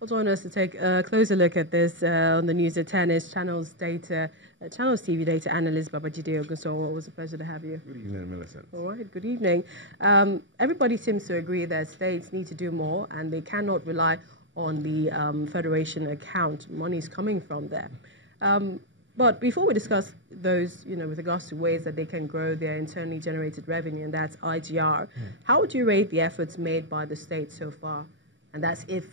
Also want us to take a closer look at this on the news at 10 is Channels TV data analyst Babajide Ogunsowo. It was a pleasure to have you. Good evening, Millicent. All right, good evening. Everybody seems to agree that states need to do more and they cannot rely on the federation account. Money is coming from there. But before we discuss those, with regards to ways that they can grow their internally generated revenue, and that's IGR, how would you rate the efforts made by the states so far? And that's if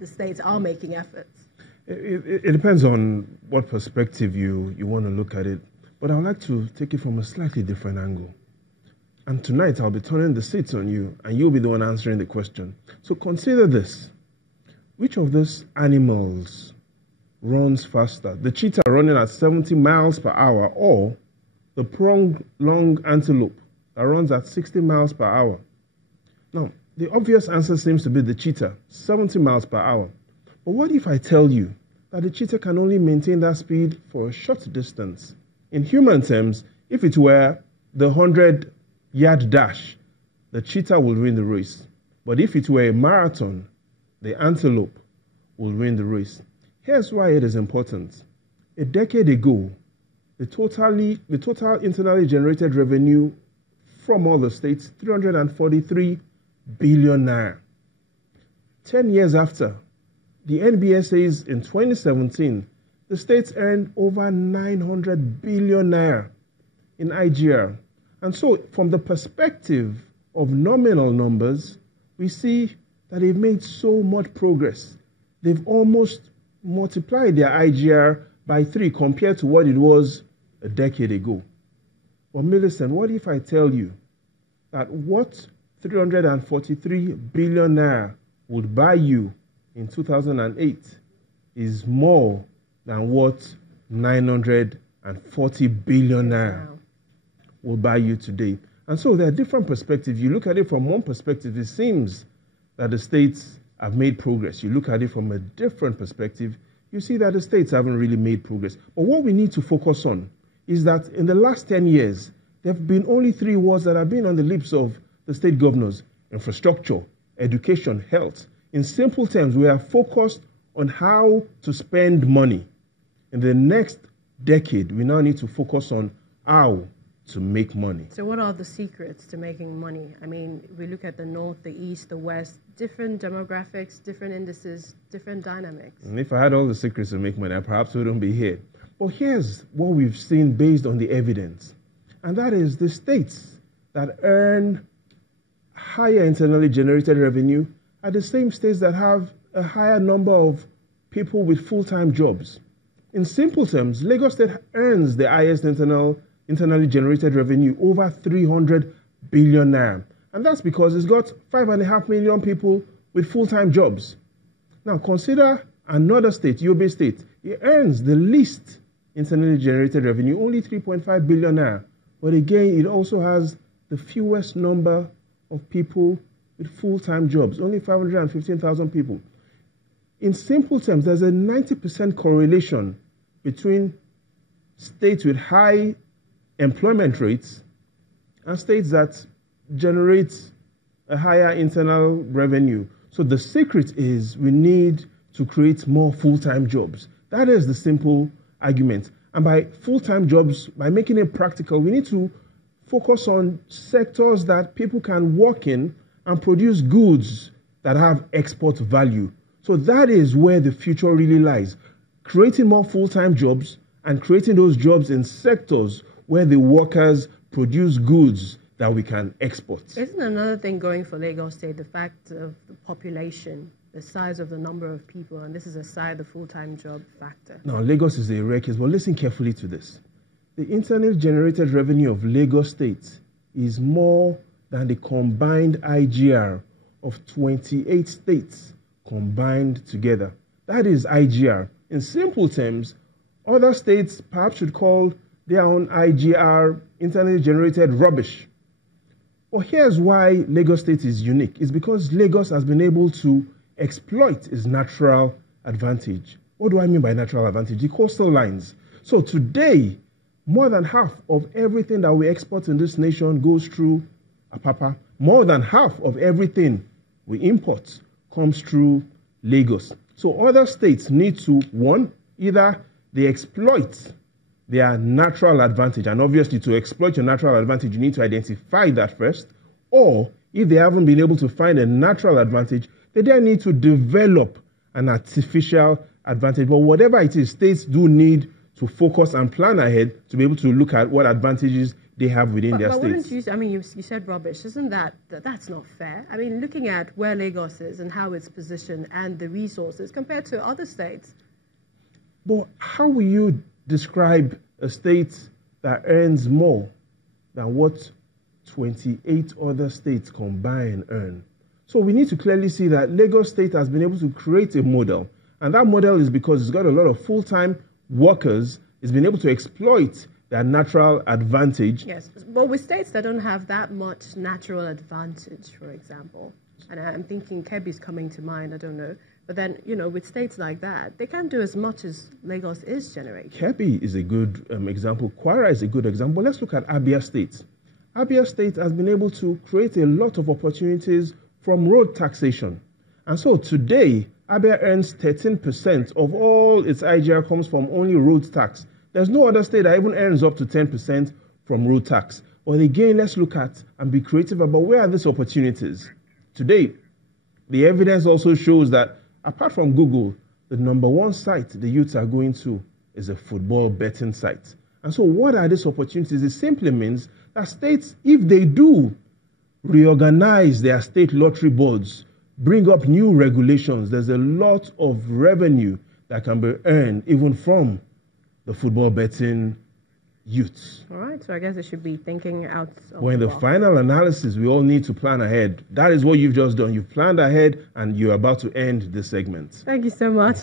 the states are making efforts. It depends on what perspective you want to look at it. But I would like to take it from a slightly different angle. And tonight I'll be turning the seats on you, and you'll be the one answering the question. So consider this. Which of those animals runs faster? The cheetah running at 70 miles per hour, or the pronged antelope that runs at 60 miles per hour? Now, the obvious answer seems to be the cheetah, 70 miles per hour. But what if I tell you that the cheetah can only maintain that speed for a short distance? In human terms, if it were the 100-yard dash, the cheetah will win the race. But if it were a marathon, the antelope will win the race. Here's why it is important. A decade ago, the total internally generated revenue from all the states, 343 billion naira. 10 years after, the NBS says in 2017, the states earned over 900 billion naira in IGR. And so, from the perspective of nominal numbers, we see that they've made so much progress. They've almost multiplied their IGR by 3 compared to what it was a decade ago. But Millicent, what if I tell you that what 343 billion naira would buy you in 2008 is more than what 940 billion naira will buy you today? And so there are different perspectives. You look at it from one perspective, it seems that the states have made progress. You look at it from a different perspective, you see that the states haven't really made progress. But what we need to focus on is that in the last 10 years, there have been only 3 words that have been on the lips of the state governors: infrastructure, education, health. In simple terms, we are focused on how to spend money. In the next decade, we now need to focus on how to make money. So what are the secrets to making money? I mean, we look at the north, the east, the west, different demographics, different indices, different dynamics. And if I had all the secrets to make money, I perhaps wouldn't be here. But here's what we've seen based on the evidence. And that is the states that earn higher internally generated revenue are the same states that have a higher number of people with full-time jobs. In simple terms, Lagos State earns the highest internally generated revenue, over 300 billion naira. And that's because it's got 5.5 million people with full-time jobs. Now consider another state, Yobe State. It earns the least internally generated revenue, only 3.5 billion naira. But again, it also has the fewest number of people with full-time jobs, only 515,000 people. In simple terms, there's a 90% correlation between states with high employment rates and states that generate a higher internal revenue. So the secret is we need to create more full-time jobs. That is the simple argument. And by full-time jobs, by making it practical, we need to focus on sectors that people can work in and produce goods that have export value. So that is where the future really lies. Creating more full-time jobs and creating those jobs in sectors where the workers produce goods that we can export. Isn't another thing going for Lagos State the fact of the population, the size of the number of people, and this is aside the full-time job factor? Now, Lagos is a rare case, but listen carefully to this. The internally generated revenue of Lagos State is more than the combined IGR of 28 states combined together. That is IGR. In simple terms, other states perhaps should call their own IGR internally generated rubbish. But here's why Lagos State is unique. It's because Lagos has been able to exploit its natural advantage. What do I mean by natural advantage? The coastal lines. So today, more than half of everything that we export in this nation goes through Apapa. More than half of everything we import comes through Lagos. So other states need to, one, either they exploit their natural advantage, and obviously to exploit your natural advantage, you need to identify that first, or if they haven't been able to find a natural advantage, they then need to develop an artificial advantage. But whatever it is, states do need to focus and plan ahead to be able to look at what advantages they have within their but states. Wouldn't you, I mean, you said rubbish. Isn't that's not fair? I mean, looking at where Lagos is and how it's positioned and the resources compared to other states. But how will you describe a state that earns more than what 28 other states combined earn? So we need to clearly see that Lagos State has been able to create a model. And that model is because it's got a lot of full-time workers. It's been able to exploit their natural advantage. Yes, but with states that don't have that much natural advantage, for example, and I'm thinking Kebbi's coming to mind, I don't know. But then, with states like that, they can't do as much as Lagos is generating. Kebbi is a good example. Kwara is a good example. Let's look at Abia State. Abia State has been able to create a lot of opportunities from road taxation. And so today, Abia earns 13% of all its IGR comes from only road tax. There's no other state that even earns up to 10% from road tax. But again, let's look at and be creative about where are these opportunities. Today, the evidence also shows that apart from Google, the number one site the youths are going to is a football betting site. And so what are these opportunities? It simply means that states, if they do reorganize their state lottery boards, bring up new regulations, there's a lot of revenue that can be earned even from the football betting youths. All right, so I guess they should be thinking out of Well, in the final analysis, we all need to plan ahead. That is what you've just done. You've planned ahead and you're about to end this segment. Thank you so much.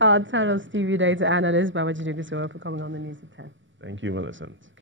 Our Channels TV data analyst, Babaji Dugusowa, for coming on the news at 10. Thank you, Millicent.